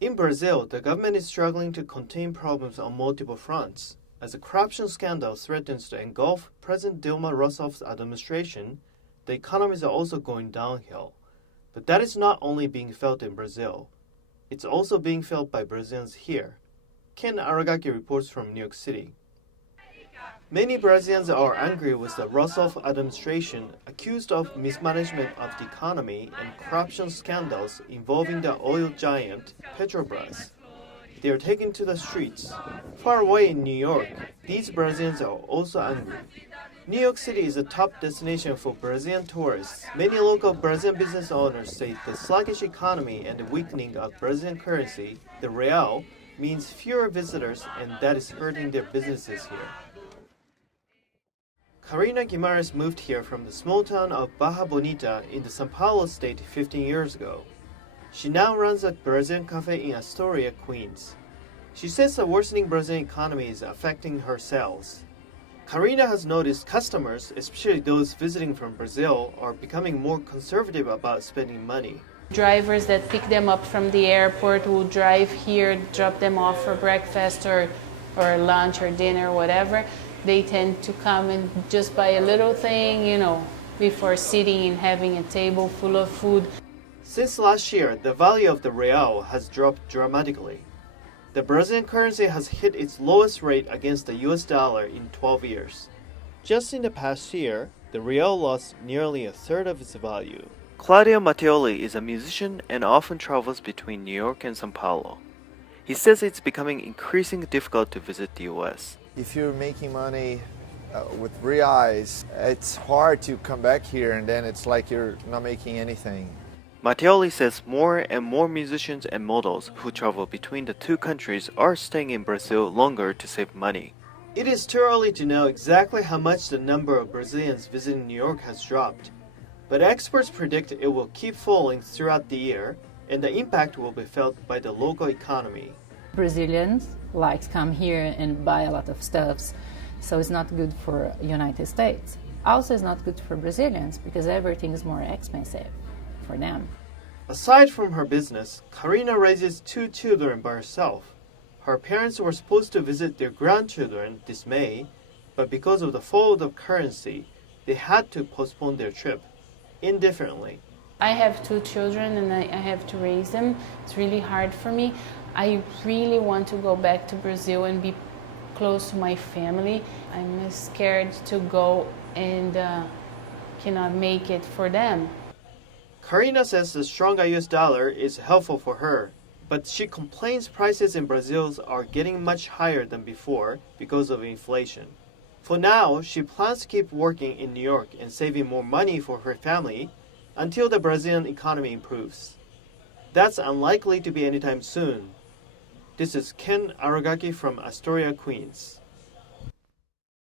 In Brazil, the government is struggling to contain problems on multiple fronts. As a corruption scandal threatens to engulf President Dilma Rousseff's administration, the economies are also going downhill. But that is not only being felt in Brazil. It's also being felt by Brazilians here. Ken Aragaki reports from New York City. Many Brazilians are angry with the Rousseff administration, accused of mismanagement of the economy and corruption scandals involving the oil giant Petrobras. They are taken to the streets. Far away in New York, these Brazilians are also angry. New York City is a top destination for Brazilian tourists. Many local Brazilian business owners say the sluggish economy and the weakening of Brazilian currency, the real, means fewer visitors, and that is hurting their businesses here. Karina Guimarães moved here from the small town of Barra Bonita in the São Paulo state 15 years ago. She now runs a Brazilian cafe in Astoria, Queens. She says the worsening Brazilian economy is affecting her sales. Karina has noticed customers, especially those visiting from Brazil, are becoming more conservative about spending money. Drivers that pick them up from the airport will drive here, drop them off for breakfast or lunch or dinner, whatever. They tend to come and just buy a little thing, before sitting and having a table full of food. Since last year, the value of the real has dropped dramatically. The Brazilian currency has hit its lowest rate against the US dollar in 12 years. Just in the past year, the real lost nearly a third of its value. Claudio Mattioli is a musician and often travels between New York and São Paulo. He says it's becoming increasingly difficult to visit the US. If you're making money with reais, it's hard to come back here and then it's like you're not making anything. Mattioli says more and more musicians and models who travel between the two countries are staying in Brazil longer to save money. It is too early to know exactly how much the number of Brazilians visiting New York has dropped, but experts predict it will keep falling throughout the year, and the impact will be felt by the local economy. Brazilians like to come here and buy a lot of stuffs, so it's not good for United States. Also, it's not good for Brazilians because everything is more expensive for them. Aside from her business, Karina raises 2 children by herself. Her parents were supposed to visit their grandchildren this May, but because of the fall of currency, they had to postpone their trip indefinitely. I have 2 children and I have to raise them. It's really hard for me. I really want to go back to Brazil and be close to my family. I'm scared to go and cannot make it for them. Karina says the stronger US dollar is helpful for her, but she complains prices in Brazil are getting much higher than before because of inflation. For now, she plans to keep working in New York and saving more money for her family until the Brazilian economy improves. That's unlikely to be anytime soon. This is Ken Aragaki from Astoria, Queens.